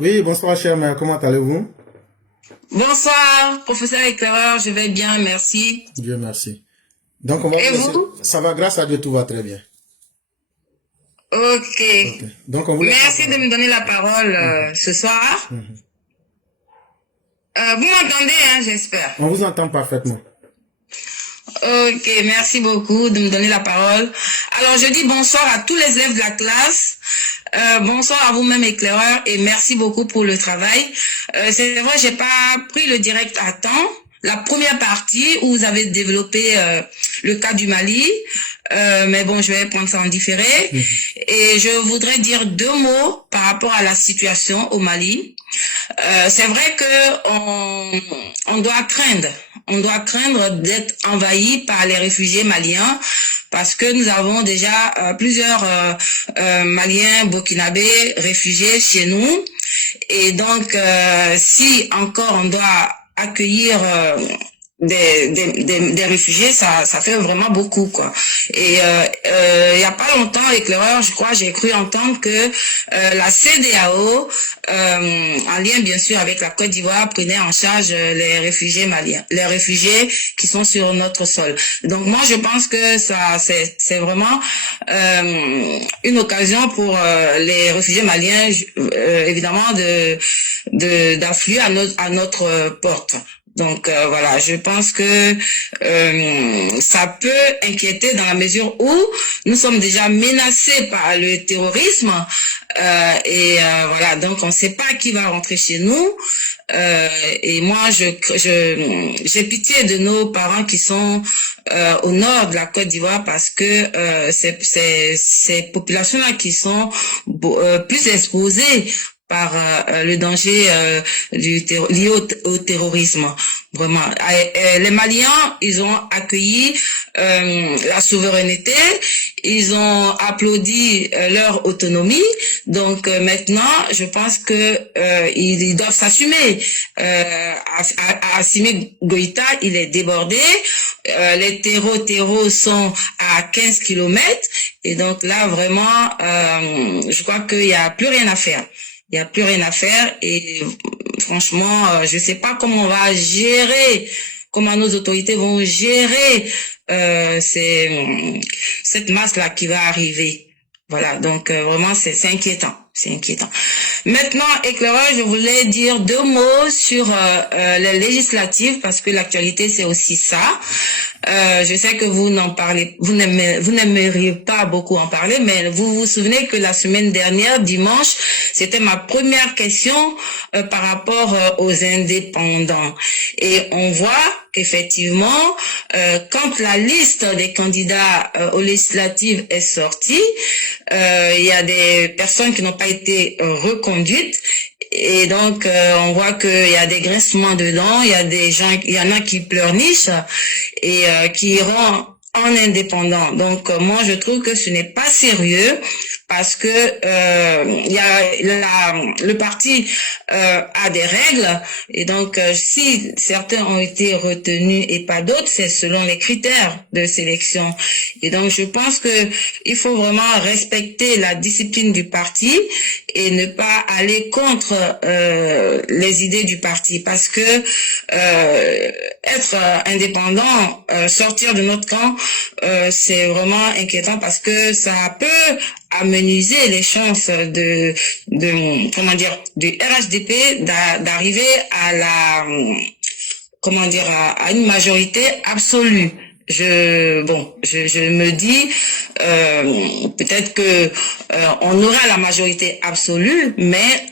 Oui, bonsoir cher mère, comment allez-vous? Bonsoir, professeur éclaireur, je vais bien, merci. Dieu merci. Donc on va vous Et laisser. vous? Ça va, grâce à Dieu, tout va très bien. Ok. Ok. Donc on vous laisse la Merci de parole. me donner la parole Mhm, ce soir. mhm. Vous m'entendez, hein, j'espère. On vous entend parfaitement. Ok, merci beaucoup de me donner la parole. Alors, je dis bonsoir à tous les élèves de la classe. Bonsoir à vous-même, éclaireur, et merci beaucoup pour le travail. C'est vrai, j'ai pas pris le direct à temps. La première partie où vous avez développé le cas du Mali, mais bon, je vais prendre ça en différé. Mhm. Et je voudrais dire deux mots par rapport à la situation au Mali. C'est vrai que on doit craindre d'être envahi par les réfugiés maliens parce que nous avons déjà plusieurs Maliens burkinabés réfugiés chez nous et donc si encore on doit accueillir des réfugiés, ça fait vraiment beaucoup, quoi. Et il y a pas longtemps, éclaireur, je crois, j'ai cru entendre que la CEDEAO, en lien bien sûr avec la Côte d'Ivoire, prenait en charge les réfugiés maliens, les réfugiés qui sont sur notre sol. Donc moi, je pense que ça, c'est vraiment une occasion pour les réfugiés maliens, évidemment, d'affluer à notre porte. Donc voilà, je pense que ça peut inquiéter dans la mesure où nous sommes déjà menacés par le terrorisme voilà, donc on ne sait pas qui va rentrer chez nous et moi j'ai pitié de nos parents qui sont au nord de la Côte d'Ivoire parce que ces populations-là qui sont plus exposées par le danger lié au terrorisme. Vraiment. Les Maliens, ils ont accueilli la souveraineté, ils ont applaudi leur autonomie. Donc maintenant, je pense que ils doivent s'assumer. Assimi Goïta, il est débordé. Les terreaux sont à 15 kilomètres. Et donc là, vraiment, je crois qu'il n'y a plus rien à faire. Il n'y a plus rien à faire et franchement, je sais pas comment on va gérer, comment nos autorités vont gérer cette masse-là qui va arriver. Voilà, donc vraiment c'est inquiétant, c'est inquiétant. Maintenant, éclaireur, je voulais dire deux mots sur les législatives parce que l'actualité c'est aussi ça. Je sais que vous n'en parlez, vous n'aimeriez pas beaucoup en parler, mais vous vous souvenez que la semaine dernière, dimanche, c'était ma première question par rapport aux indépendants. Et on voit qu'effectivement, quand la liste des candidats aux législatives est sortie, il y a des personnes qui n'ont pas été reconduites. Et donc, on voit qu'il y a des grincements dedans, il y a des gens, il y en a qui pleurnichent et qui iront en indépendant. Donc, moi, je trouve que ce n'est pas sérieux parce que il y a le parti a des règles et donc si certains ont été retenus et pas d'autres, c'est selon les critères de sélection. Et donc, je pense que il faut vraiment respecter la discipline du parti et ne pas aller contre les idées du parti parce que être indépendant, sortir de notre camp, c'est vraiment inquiétant parce que ça peut amenuiser les chances comment dire, du RHDP d'arriver à la, comment dire, à une majorité absolue. Je me dis peut-être que on aura la majorité absolue, mais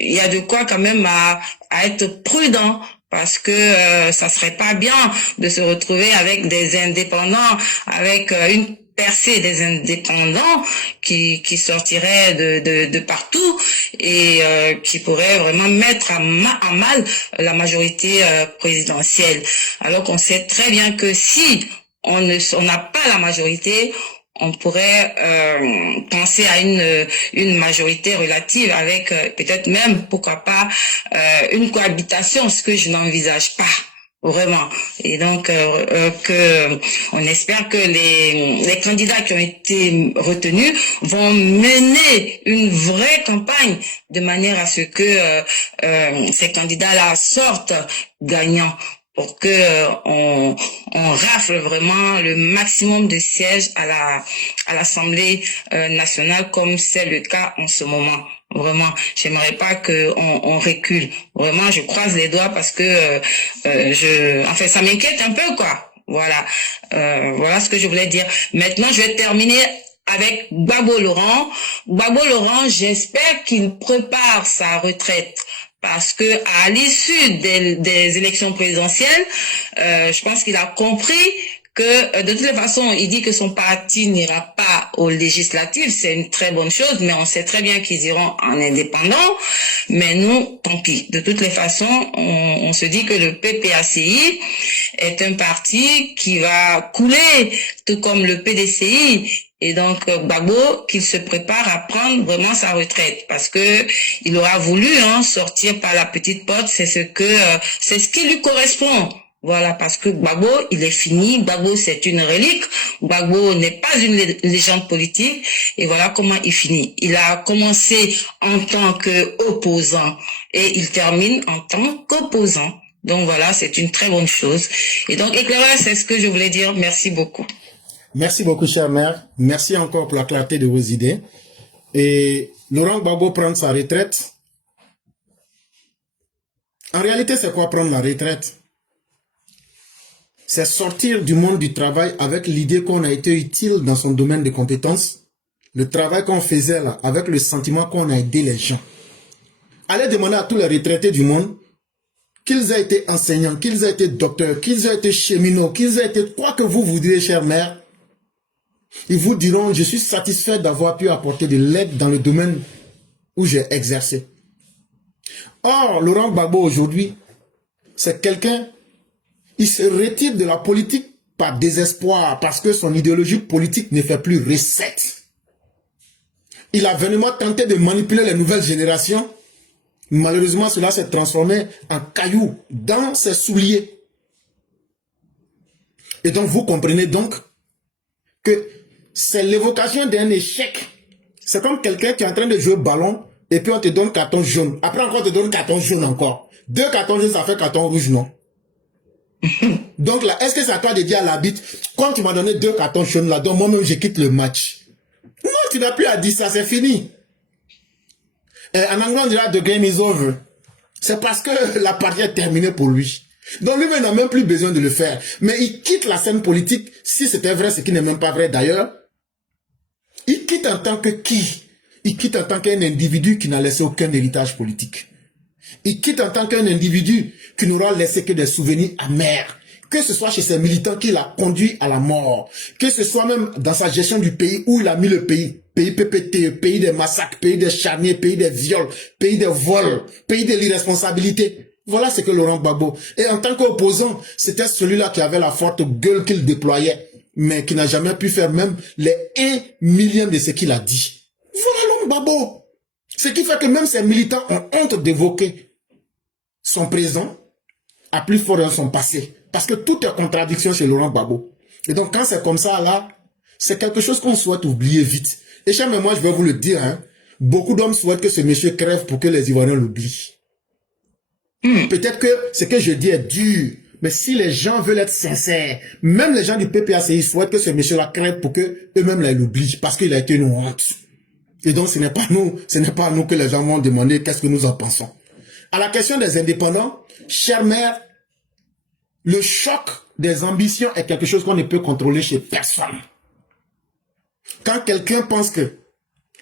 il y a de quoi quand même à être prudent parce que ça serait pas bien de se retrouver avec des indépendants, avec une percée des indépendants qui sortiraient de partout et qui pourraient vraiment mettre en mal la majorité présidentielle. Alors qu'on sait très bien que si on n'a pas la majorité, on pourrait penser à une majorité relative avec peut-être même, pourquoi pas, une cohabitation, ce que je n'envisage pas. Vraiment. Et donc, on espère que les candidats qui ont été retenus vont mener une vraie campagne de manière à ce que ces candidats-là sortent gagnants pour que on rafle vraiment le maximum de sièges à l'Assemblée nationale comme c'est le cas en ce moment. Vraiment, j'aimerais pas que on recule. Vraiment, je croise les doigts parce que enfin, ça m'inquiète un peu, quoi. Voilà, voilà ce que je voulais dire. Maintenant, je vais terminer avec Gbagbo Laurent. Gbagbo Laurent, j'espère qu'il prépare sa retraite. Parce que à l'issue des élections présidentielles, je pense qu'il a compris que de toutes les façons, il dit que son parti n'ira pas aux législatives, c'est une très bonne chose, mais on sait très bien qu'ils iront en indépendant, mais nous, tant pis. De toutes les façons, on se dit que le PPACI est un parti qui va couler, tout comme le PDCI. Et donc, Gbagbo, qu'il se prépare à prendre vraiment sa retraite, parce que il aura voulu sortir par la petite porte, c'est ce qui lui correspond. Voilà, parce que Gbagbo, il est fini. Gbagbo, c'est une relique. Gbagbo n'est pas une légende politique. Et voilà comment il finit. Il a commencé en tant qu'opposant et il termine en tant qu'opposant. Donc voilà, c'est une très bonne chose. Et donc, éclaireur, c'est ce que je voulais dire. Merci beaucoup. Merci beaucoup, chère mère. Merci encore pour la clarté de vos idées. Et Laurent Gbagbo prendre sa retraite. En réalité, c'est quoi prendre la retraite? C'est sortir du monde du travail avec l'idée qu'on a été utile dans son domaine de compétences. Le travail qu'on faisait là, avec le sentiment qu'on a aidé les gens. Allez demander à tous les retraités du monde, qu'ils aient été enseignants, qu'ils aient été docteurs, qu'ils aient été cheminots, qu'ils aient été quoi que vous voudriez, chère mère. Ils vous diront, je suis satisfait d'avoir pu apporter de l'aide dans le domaine où j'ai exercé. Or, Laurent Gbagbo aujourd'hui, c'est quelqu'un, il se retire de la politique par désespoir parce que son idéologie politique ne fait plus recette. Il a vainement tenté de manipuler les nouvelles générations. Malheureusement, cela s'est transformé en cailloux dans ses souliers. Et donc, vous comprenez donc que c'est l'évocation d'un échec. C'est comme quelqu'un qui est en train de jouer au ballon et puis on te donne carton jaune. Après encore, on te donne carton jaune encore. 2 cartons jaunes, ça fait carton rouge, non? Donc là, est-ce que c'est à toi de dire à l'arbitre, quand tu m'as donné 2 cartons jaunes là, donc moi-même je quitte le match? Non, tu n'as plus à dire ça, c'est fini. Et en anglais, on dira the game is over. C'est parce que la partie est terminée pour lui. Donc lui-même n'a même plus besoin de le faire. Mais il quitte la scène politique, si c'était vrai, ce qui n'est même pas vrai d'ailleurs. Il quitte en tant que qui? Il quitte en tant qu'un individu qui n'a laissé aucun héritage politique. Il quitte en tant qu'un individu qui n'aura laissé que des souvenirs amers. Que ce soit chez ses militants qui l'a conduit à la mort. Que ce soit même dans sa gestion du pays où il a mis le pays. Pays PPT, pays des massacres, pays des charniers, pays des viols, pays des vols, pays de l'irresponsabilité. Voilà ce que Laurent Gbagbo. Et en tant qu'opposant, c'était celui-là qui avait la forte gueule qu'il déployait, mais qui n'a jamais pu faire même les 1 millième de ce qu'il a dit. Voilà Laurent Gbagbo. Ce qui fait que même ses militants ont honte d'évoquer son présent à plus fort de son passé. Parce que tout est contradiction chez Laurent Gbagbo. Et donc quand c'est comme ça là, c'est quelque chose qu'on souhaite oublier vite. Et cher, mais moi je vais vous le dire, hein, beaucoup d'hommes souhaitent que ce monsieur crève pour que les Ivoiriens l'oublient. Peut-être que ce que je dis est dur, mais si les gens veulent être sincères, même les gens du PPACI souhaitent que ce monsieur-là crève pour que eux-mêmes l'oublient, parce qu'il a été une honte. Et donc ce n'est pas à nous que les gens vont demander qu'est-ce que nous en pensons. À la question des indépendants, chère mère, le choc des ambitions est quelque chose qu'on ne peut contrôler chez personne. Quand quelqu'un pense que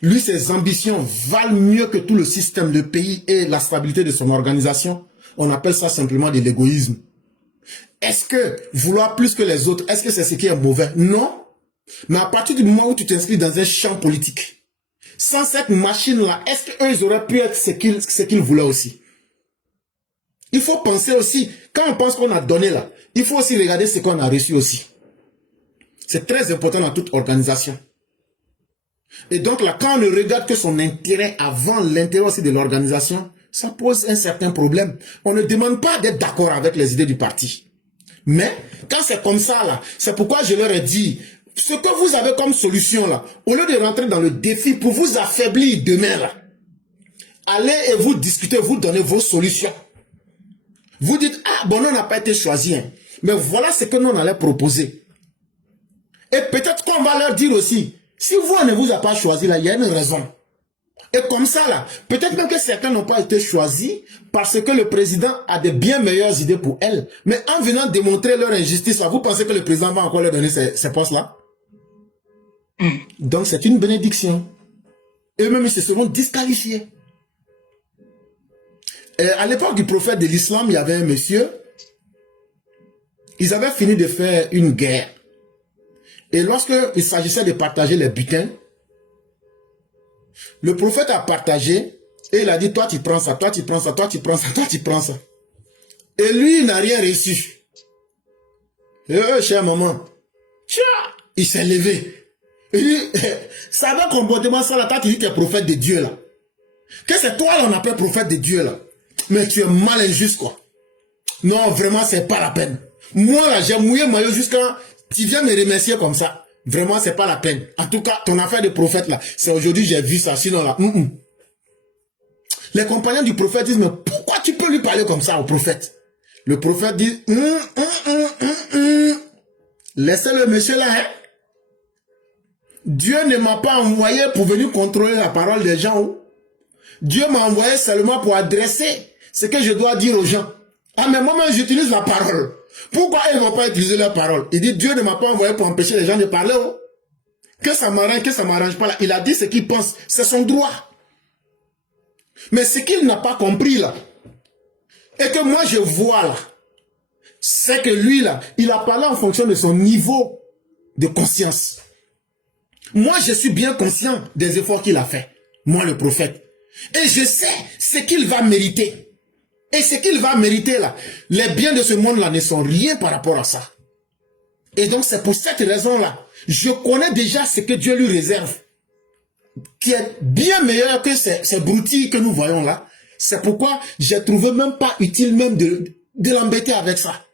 lui, ses ambitions valent mieux que tout le système, le pays et la stabilité de son organisation, on appelle ça simplement de l'égoïsme. Est-ce que vouloir plus que les autres, est-ce que c'est ce qui est mauvais? Non. Mais à partir du moment où tu t'inscris dans un champ politique, sans cette machine-là, est-ce qu'eux, ils auraient pu être ce qu'ils voulaient aussi? Il faut penser aussi, quand on pense qu'on a donné là, il faut aussi regarder ce qu'on a reçu aussi. C'est très important dans toute organisation. Et donc là, quand on ne regarde que son intérêt avant l'intérêt aussi de l'organisation, ça pose un certain problème. On ne demande pas d'être d'accord avec les idées du parti. Mais quand c'est comme ça, là, c'est pourquoi je leur ai dit, ce que vous avez comme solution, là, au lieu de rentrer dans le défi pour vous affaiblir demain, là, allez et vous discutez, vous donnez vos solutions. Vous dites, ah, bon, on n'a pas été choisi, hein, mais voilà ce que nous on allait proposer. Et peut-être qu'on va leur dire aussi, si vous on ne vous a pas choisi, là, il y a une raison. Et comme ça, là, peut-être même que certains n'ont pas été choisis parce que le président a de bien meilleures idées pour elles. Mais en venant démontrer leur injustice, là, vous pensez que le président va encore leur donner ces postes-là? Donc, c'est une bénédiction. Eux-mêmes, ils se seront disqualifiés. Et à l'époque du prophète de l'islam, il y avait un monsieur. Ils avaient fini de faire une guerre. Et lorsqu'il s'agissait de partager les butins, le prophète a partagé et il a dit, toi tu prends ça, toi tu prends ça, toi tu prends ça, toi tu prends ça. Et lui, il n'a rien reçu. Et chère maman, il s'est levé. Il dit, ça va comportement ça là, toi tu dis que tu es prophète de Dieu là. Que c'est toi là on appelle prophète de Dieu là. Mais tu es mal injuste quoi. Non, vraiment c'est pas la peine. Moi là, j'ai mouillé maillot jusqu'à... Tu viens me remercier comme ça. Vraiment, c'est pas la peine. En tout cas, ton affaire de prophète là, c'est aujourd'hui j'ai vu ça. Sinon là, Les compagnons du prophète disent, mais pourquoi tu peux lui parler comme ça au prophète? Le prophète dit, laissez le monsieur là, hein. Dieu ne m'a pas envoyé pour venir contrôler la parole des gens. Hein? Dieu m'a envoyé seulement pour adresser ce que je dois dire aux gens. Ah, mais moi-même, j'utilise la parole. Pourquoi ils ne vont pas utiliser la parole? Il dit, Dieu ne m'a pas envoyé pour empêcher les gens de parler. Oh. Que ça m'arrange, que ça m'arrange pas là. Il a dit ce qu'il pense. C'est son droit. Mais ce qu'il n'a pas compris là, et que moi je vois là, c'est que lui là, il a parlé en fonction de son niveau de conscience. Moi, je suis bien conscient des efforts qu'il a fait. Moi, le prophète. Et je sais ce qu'il va mériter. Et ce qu'il va mériter là, les biens de ce monde là ne sont rien par rapport à ça. Et donc c'est pour cette raison là, je connais déjà ce que Dieu lui réserve, qui est bien meilleur que ces broutilles que nous voyons là. C'est pourquoi j'ai trouvé même pas utile même de l'embêter avec ça.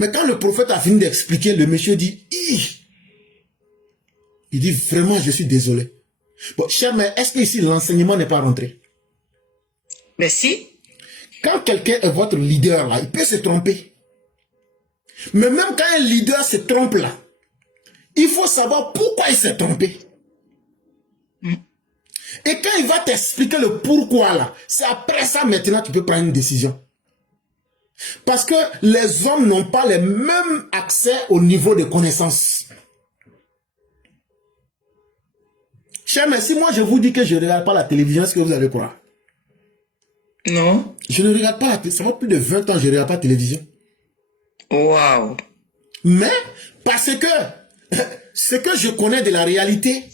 Mais quand le prophète a fini d'expliquer, le monsieur dit, il dit vraiment je suis désolé. Bon, cher, mais est-ce que ici l'enseignement n'est pas rentré? Mais si. Quand quelqu'un est votre leader là, il peut se tromper. Mais même quand un leader se trompe là, il faut savoir pourquoi il s'est trompé. Et quand il va t'expliquer le pourquoi là, c'est après ça maintenant tu peux prendre une décision. Parce que les hommes n'ont pas le même accès au niveau de connaissance. Cher, mais si moi je vous dis que je ne regarde pas la télévision, est-ce que vous allez croire? Non. Je ne regarde pas la télévision. Ça fait plus de 20 ans que je ne regarde pas la télévision. Waouh. Mais parce que ce que je connais de la réalité,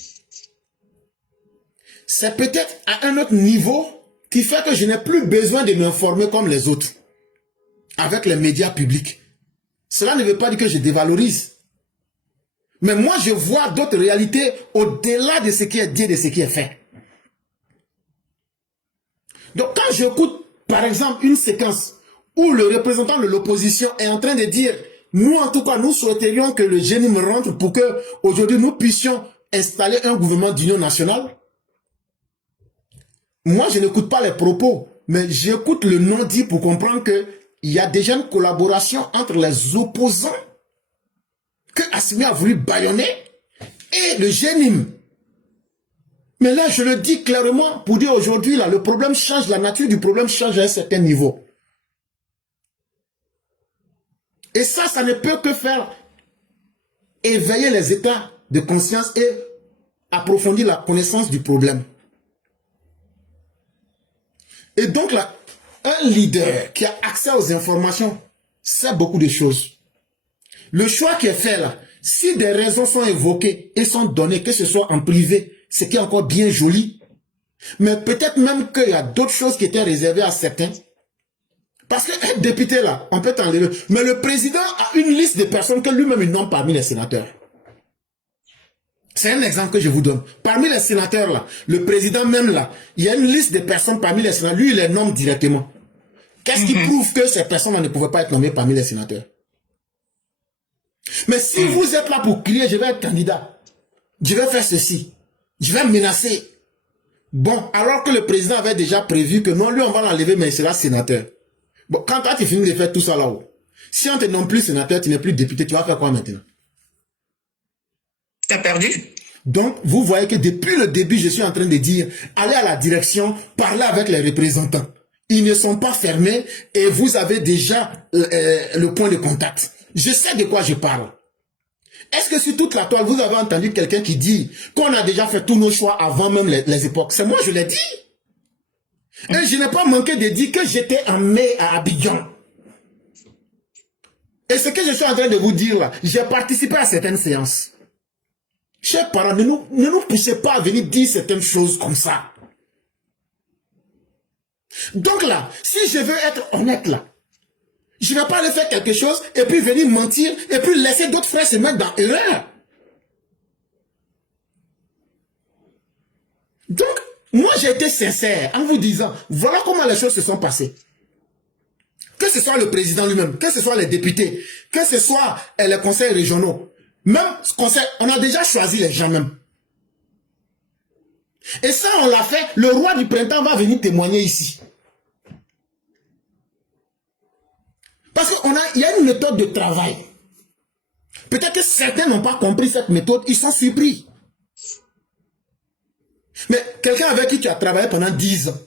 c'est peut-être à un autre niveau qui fait que je n'ai plus besoin de m'informer comme les autres avec les médias publics. Cela ne veut pas dire que je dévalorise. Mais moi, je vois d'autres réalités au-delà de ce qui est dit, de ce qui est fait. Donc, quand j'écoute, par exemple, une séquence où le représentant de l'opposition est en train de dire, nous, en tout cas, nous souhaiterions que le GNIM rentre pour que, aujourd'hui, nous puissions installer un gouvernement d'union nationale. Moi, je n'écoute pas les propos, mais j'écoute le non-dit pour comprendre qu'il y a déjà une collaboration entre les opposants que Assimi a voulu bâillonner et le GNIM. Mais là, je le dis clairement pour dire aujourd'hui, là, le problème change, la nature du problème change à un certain niveau. Et ça ne peut que faire éveiller les états de conscience et approfondir la connaissance du problème. Et donc là, un leader qui a accès aux informations sait beaucoup de choses. Le choix qui est fait là, si des raisons sont évoquées et sont données, que ce soit en privé, ce qui est encore bien joli, mais peut-être même qu'il y a d'autres choses qui étaient réservées à certains. Parce que être député là, on peut t'enlever. Mais le président a une liste de personnes que lui-même il nomme parmi les sénateurs. C'est un exemple que je vous donne. Parmi les sénateurs là, le président même là, il y a une liste de personnes parmi les sénateurs. Lui, il les nomme directement. Qu'est-ce qui prouve que ces personnes ne pouvaient pas être nommées parmi les sénateurs? Mais si vous êtes là pour crier, je vais être candidat, je vais faire ceci, je vais menacer. Bon, alors que le président avait déjà prévu que non, lui, on va l'enlever, mais il sera sénateur. Bon, quand tu finis de faire tout ça là-haut, si on te nomme plus sénateur, tu n'es plus député, tu vas faire quoi maintenant? Tu as perdu. Donc, vous voyez que depuis le début, je suis en train de dire, allez à la direction, parlez avec les représentants. Ils ne sont pas fermés et vous avez déjà le point de contact. Je sais de quoi je parle. Est-ce que sur toute la toile, vous avez entendu quelqu'un qui dit qu'on a déjà fait tous nos choix avant même les époques? C'est moi, je l'ai dit. Et je n'ai pas manqué de dire que j'étais en mai à Abidjan. Et ce que je suis en train de vous dire là, j'ai participé à certaines séances. Chers parents, ne nous poussez pas à venir dire certaines choses comme ça. Donc là, si je veux être honnête là, je ne vais pas aller faire quelque chose et puis venir mentir et puis laisser d'autres frères se mettre dans l'erreur. Donc, moi j'ai été sincère en vous disant, voilà comment les choses se sont passées. Que ce soit le président lui-même, que ce soit les députés, que ce soit les conseils régionaux, même ce conseil, on a déjà choisi les gens même. Et ça, on l'a fait, le roi du printemps va venir témoigner ici. Parce qu'il y a une méthode de travail. Peut-être que certains n'ont pas compris cette méthode, ils sont surpris. Mais quelqu'un avec qui tu as travaillé pendant 10 ans,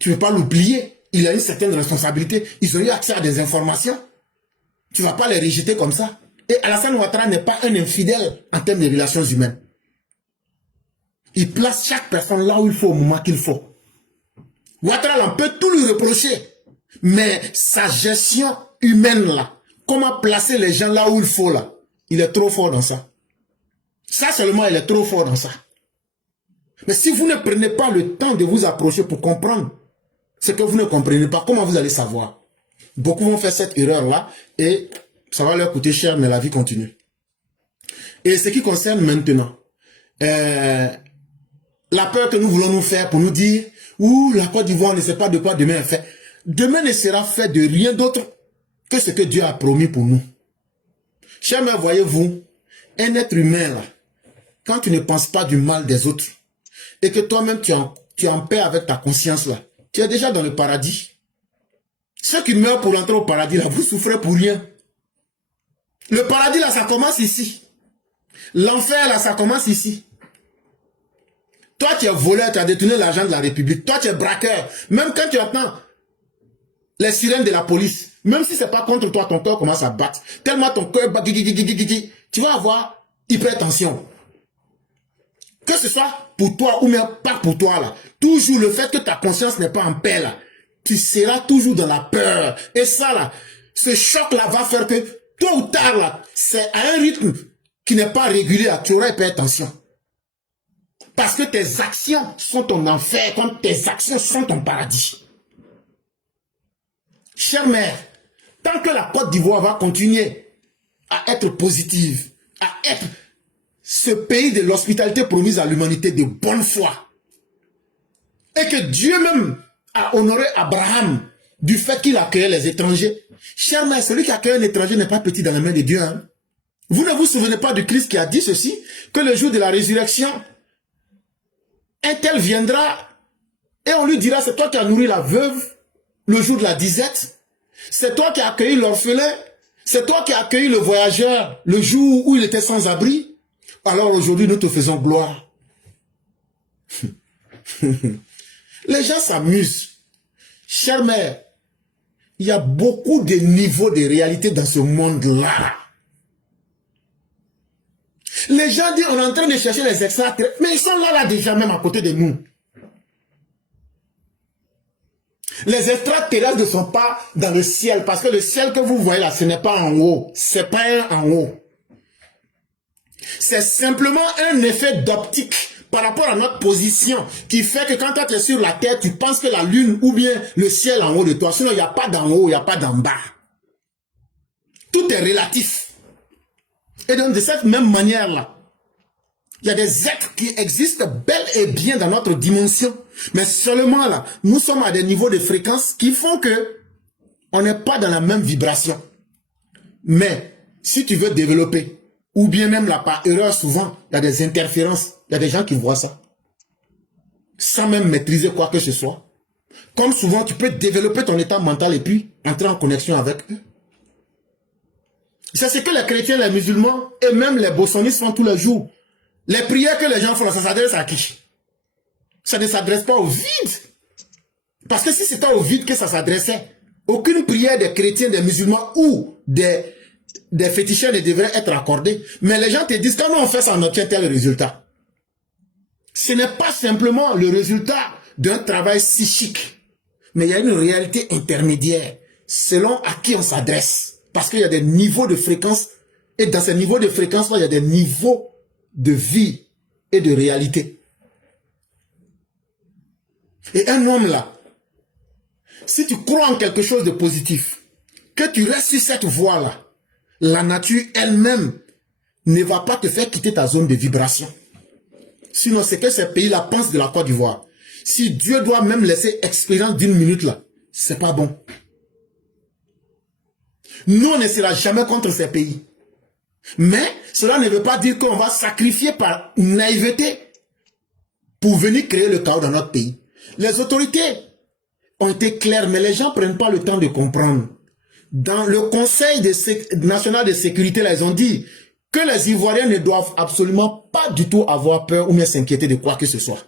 tu ne veux pas l'oublier. Il a une certaine responsabilité. Ils ont eu accès à des informations. Tu ne vas pas les rejeter comme ça. Et Alassane Ouattara n'est pas un infidèle en termes de relations humaines. Il place chaque personne là où il faut, au moment qu'il faut. Ouattara, on peut tout lui reprocher. Mais sa gestion humaine là, comment placer les gens là où il faut là, il est trop fort dans ça. Ça seulement, il est trop fort dans ça. Mais si vous ne prenez pas le temps de vous approcher pour comprendre ce que vous ne comprenez pas, comment vous allez savoir? Beaucoup vont faire cette erreur-là et ça va leur coûter cher, mais la vie continue. Et ce qui concerne maintenant, la peur que nous voulons nous faire pour nous dire, ouh, la Côte d'Ivoire ne sait pas de quoi demain est fait. Demain ne sera fait de rien d'autre que ce que Dieu a promis pour nous. Chers mères, voyez-vous, un être humain, là, quand tu ne penses pas du mal des autres, et que toi-même tu es en paix avec ta conscience, là, tu es déjà dans le paradis. Ceux qui meurent pour entrer au paradis, là, vous souffrez pour rien. Le paradis, là, ça commence ici. L'enfer, là, ça commence ici. Toi, tu es voleur, tu as détourné l'argent de la République. Toi, tu es braqueur. Même quand tu entends les sirènes de la police, même si ce n'est pas contre toi, ton cœur commence à battre. Tellement ton cœur bat, tu vas avoir hypertension. Que ce soit pour toi ou même pas pour toi, là. Toujours le fait que ta conscience n'est pas en paix, là. Tu seras toujours dans la peur. Et ça, là, ce choc-là va faire que, tôt ou tard, là, c'est à un rythme qui n'est pas régulier, là, tu auras hypertension. Parce que tes actions sont ton enfer, comme tes actions sont ton paradis. Chère mère, tant que la Côte d'Ivoire va continuer à être positive, à être ce pays de l'hospitalité promise à l'humanité de bonne foi, et que Dieu même a honoré Abraham du fait qu'il accueillait les étrangers. Chère mère, celui qui accueille un étranger n'est pas petit dans la main de Dieu. Hein? Vous ne vous souvenez pas du Christ qui a dit ceci, que le jour de la résurrection, un tel viendra et on lui dira, c'est toi qui as nourri la veuve le jour de la disette, c'est toi qui as accueilli l'orphelin, c'est toi qui as accueilli le voyageur le jour où il était sans abri. Alors aujourd'hui, nous te faisons gloire. Les gens s'amusent. Chère mère, il y a beaucoup de niveaux de réalité dans ce monde-là. Les gens disent, on est en train de chercher les extraterrestres, mais ils sont là déjà, même à côté de nous. Les extraterrestres ne sont pas dans le ciel, parce que le ciel que vous voyez là, ce n'est pas en haut. C'est pas un en haut. C'est simplement un effet d'optique par rapport à notre position qui fait que quand tu es sur la terre, tu penses que la lune ou bien le ciel en haut de toi. Sinon, il n'y a pas d'en haut, il n'y a pas d'en bas. Tout est relatif. Et donc, de cette même manière-là, il y a des êtres qui existent bel et bien dans notre dimension. Mais seulement là, nous sommes à des niveaux de fréquence qui font que on n'est pas dans la même vibration. Mais si tu veux développer, ou bien même là par erreur souvent, il y a des interférences, il y a des gens qui voient ça, sans même maîtriser quoi que ce soit. Comme souvent, tu peux développer ton état mental et puis entrer en connexion avec eux. C'est ce que les chrétiens, les musulmans et même les bossonistes font tous les jours. Les prières que les gens font, ça s'adresse à qui? Ça ne s'adresse pas au vide. Parce que si c'était au vide que ça s'adressait, aucune prière des chrétiens, des musulmans ou des féticheurs ne devrait être accordée. Mais les gens te disent, comment on fait ça, on obtient tel résultat. Ce n'est pas simplement le résultat d'un travail psychique. Mais il y a une réalité intermédiaire, selon à qui on s'adresse. Parce qu'il y a des niveaux de fréquence, et dans ces niveaux de fréquence, il y a des niveaux de vie et de réalité. Et un homme là, si tu crois en quelque chose de positif, que tu restes sur cette voie-là, la nature elle-même ne va pas te faire quitter ta zone de vibration. Sinon, c'est que ces pays-là pensent de la Côte d'Ivoire. Si Dieu doit même laisser expérience d'une minute là, c'est pas bon. Nous, on ne sera jamais contre ces pays. Mais cela ne veut pas dire qu'on va sacrifier par naïveté pour venir créer le chaos dans notre pays. Les autorités ont été claires, mais les gens ne prennent pas le temps de comprendre. Dans le Conseil national de sécurité, là, ils ont dit que les Ivoiriens ne doivent absolument pas du tout avoir peur ou même s'inquiéter de quoi que ce soit.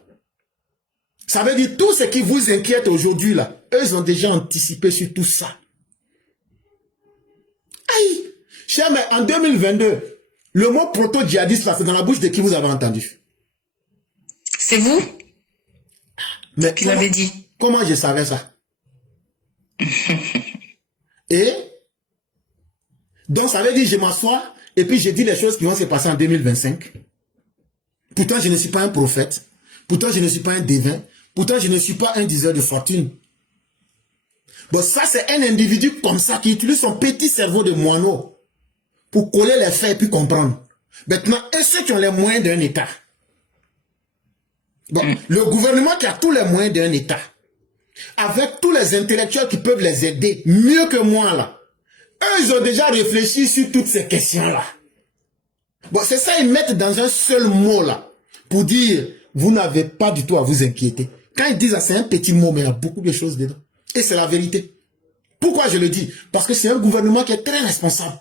Ça veut dire tout ce qui vous inquiète aujourd'hui, là, eux, ils ont déjà anticipé sur tout ça. Aïe! Cher, mais en 2022, le mot proto-djihadiste, là, c'est dans la bouche de qui vous avez entendu? C'est vous Mais qui l'avez dit. Comment je savais ça? Et donc, ça veut dire je m'assois et puis je dis les choses qui vont se passer en 2025. Pourtant, je ne suis pas un prophète. Pourtant, je ne suis pas un devin. Pourtant, je ne suis pas un diseur de fortune. Bon, ça, c'est un individu comme ça qui utilise son petit cerveau de moineau pour coller les faits et puis comprendre. Maintenant, et ceux qui ont les moyens d'un État? Bon, le gouvernement qui a tous les moyens d'un État, avec tous les intellectuels qui peuvent les aider, mieux que moi là, eux, ils ont déjà réfléchi sur toutes ces questions-là. Bon, c'est ça, ils mettent dans un seul mot là, pour dire, vous n'avez pas du tout à vous inquiéter. Quand ils disent, c'est un petit mot, mais il y a beaucoup de choses dedans. Et c'est la vérité. Pourquoi je le dis? Parce que c'est un gouvernement qui est très responsable.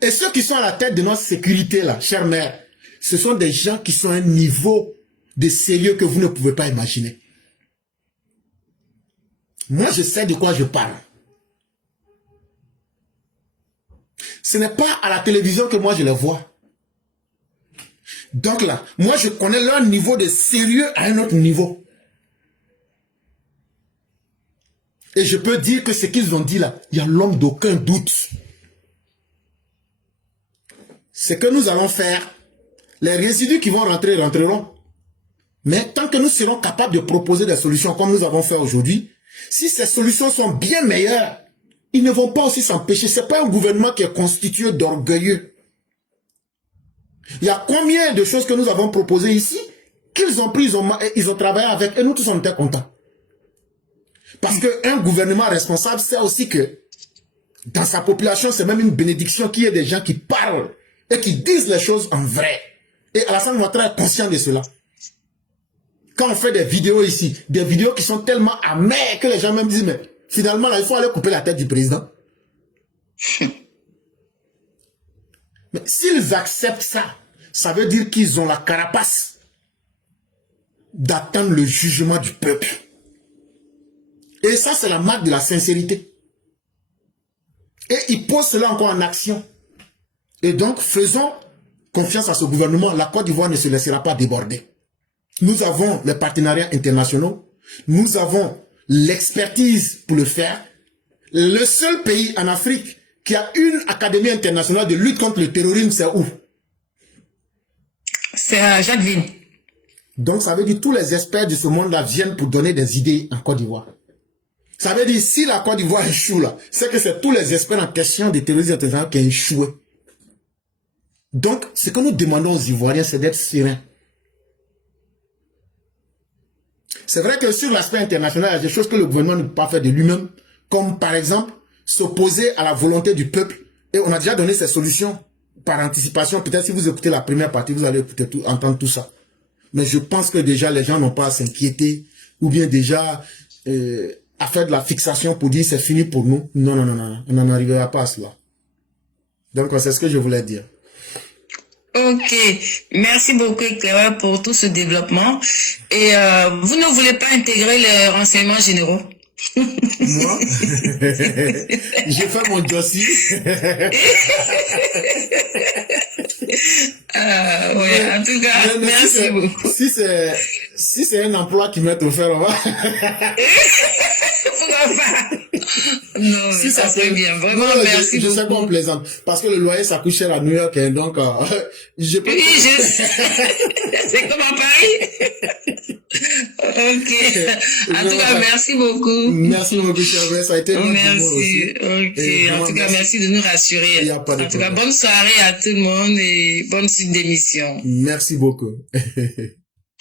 Et ceux qui sont à la tête de notre sécurité là, chère mère, ce sont des gens qui sont à un niveau de sérieux que vous ne pouvez pas imaginer. Moi, je sais de quoi je parle. Ce n'est pas à la télévision que moi je les vois. Donc là, moi je connais leur niveau de sérieux à un autre niveau. Et je peux dire que ce qu'ils ont dit là, il y a l'homme d'aucun doute. Ce que nous allons faire, les résidus qui vont rentrer, rentreront. Mais tant que nous serons capables de proposer des solutions comme nous avons fait aujourd'hui, si ces solutions sont bien meilleures, ils ne vont pas aussi s'empêcher. Ce n'est pas un gouvernement qui est constitué d'orgueilleux. Il y a combien de choses que nous avons proposées ici, qu'ils ont pris, ils ont travaillé avec, et nous tous on était contents. Parce qu'un gouvernement responsable sait aussi que dans sa population, c'est même une bénédiction qu'il y ait des gens qui parlent et qui disent les choses en vrai. Et Alassane Ouattara est conscient de cela. Quand on fait des vidéos ici, des vidéos qui sont tellement amères que les gens même disent, mais finalement, là, il faut aller couper la tête du président. Mais s'ils acceptent ça, ça veut dire qu'ils ont la carapace d'attendre le jugement du peuple. Et ça, c'est la marque de la sincérité. Et ils posent cela encore en action. Et donc, faisons confiance à ce gouvernement. La Côte d'Ivoire ne se laissera pas déborder. Nous avons les partenariats internationaux. Nous avons l'expertise pour le faire. Le seul pays en Afrique qui a une académie internationale de lutte contre le terrorisme, c'est où? C'est Jacqueline. Donc, ça veut dire que tous les experts de ce monde-là viennent pour donner des idées en Côte d'Ivoire. Ça veut dire si la Côte d'Ivoire échoue là, c'est que c'est tous les experts en question de terrorisme international qui ont échoué. Donc, ce que nous demandons aux Ivoiriens, c'est d'être sereins. C'est vrai que sur l'aspect international, il y a des choses que le gouvernement ne peut pas faire de lui-même, comme par exemple, s'opposer à la volonté du peuple. Et on a déjà donné ces solutions par anticipation. Peut-être si vous écoutez la première partie, vous allez entendre tout ça. Mais je pense que déjà, les gens n'ont pas à s'inquiéter ou bien déjà à faire de la fixation pour dire c'est fini pour nous. Non, non, non, non. On n'en arrivera pas à cela. Donc, c'est ce que je voulais dire. Ok, merci beaucoup éclaireur pour tout ce développement. Et vous ne voulez pas intégrer les renseignements généraux? Moi, j'ai fait mon dossier. Ouais, en tout cas, mais merci beaucoup. Si c'est un emploi qui m'est offert, on va. Pourquoi pas? Non, Si mais ça serait bien. Vraiment, non, merci beaucoup. Je sais qu'on plaisante. Parce que le loyer, ça coûte cher à New York, hein, donc, je peux... Oui, je sais. C'est comme à Paris. Ok. En tout cas, merci beaucoup. Merci beaucoup, cher. Ça a été merci. Ok. En tout cas, merci de nous rassurer. Il y a pas de en tout cas, bonne soirée à tout le monde et bonne suite d'émission. Merci beaucoup.